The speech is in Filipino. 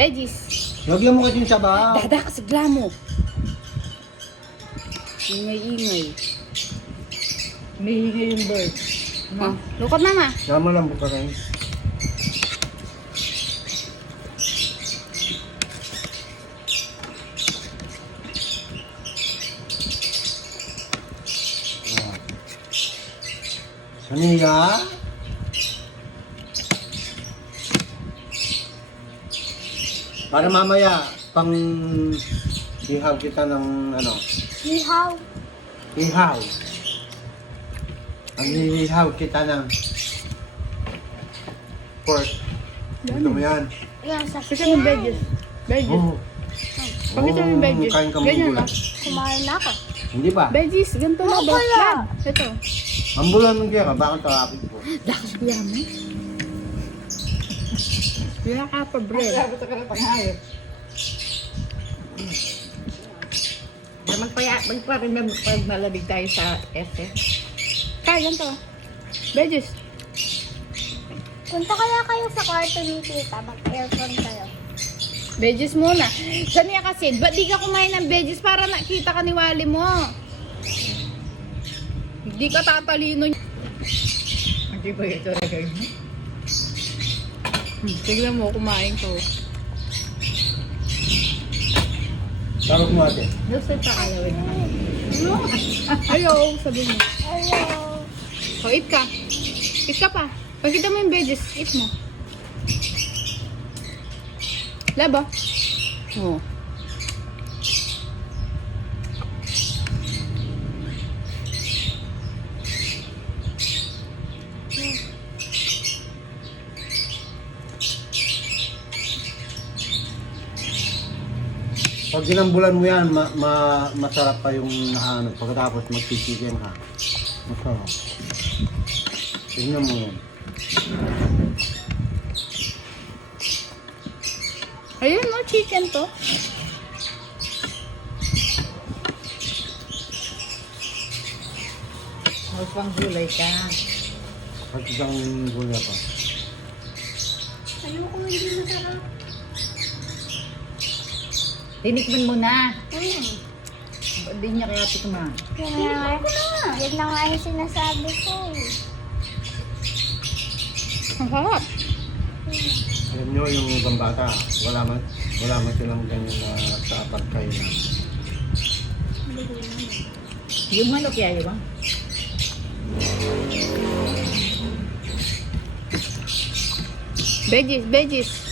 Veggies. Lagyan mo kasi yung sabaw. Dada ka sa glamo. Ingay-ingay. Humihingi yung bird. Oh, lukot mama. Sama lang buka rin. Saniya? Para mamaya, pang ihaw kita ng ano? Ihaw. Ihaw. Ang ihaw kita ng pork. Ito mo yan. Yan, sa Pakita mo yung veggies. Veggies. Oo. Pakita mo yung veggies. Kain ka Ganyan mong lang. Kumain na ako. Hindi pa. Veggies, ganito na ba? Wala. Yan, ito. Ang bulan ng kaya ka, bakit tarapin ko? Lakas biya mo. Biya ka pa, bro. Sabi ka na panghayot. Magpa-remember pag nalabig tayo sa SF. Kaya, ganito. Veggies. Punta kaya kayo sa kwarto ni tita. Mag-aircon kayo. Veggies muna. Saniya kasi, ba't di ka kumain ng veggies para nakita ka ni Wally mo? Hindi ka tatalino. Hindi ba ito lagay mo? Tignan mo, kumain ko. Tawag mo ate. Gusto pa kalawin naman. Ayaw, sabi mo. Hello. O, eat ka. Eat ka pa. Pagkita mo yung veggies, eat mo. Laba. Oo. Pag ginambulan mo yan, masarap pa yung ano, pagkatapos magtitikin ka. Masarap. Tignan mo yan. Ayun, no, chicken to. Magpang gulay ka. Pag isang gulay pa. Ayoko hindi masarap. Tinikman mo na. Hmm. Hindi niya kaya tikman. Yan na nga yung sinasabi ko. Ang harap. Alam nyo, yung ibang bata, wala man silang ganyan na sa apartheid na. Yung manok kaya yun ba? Veggies, veggies.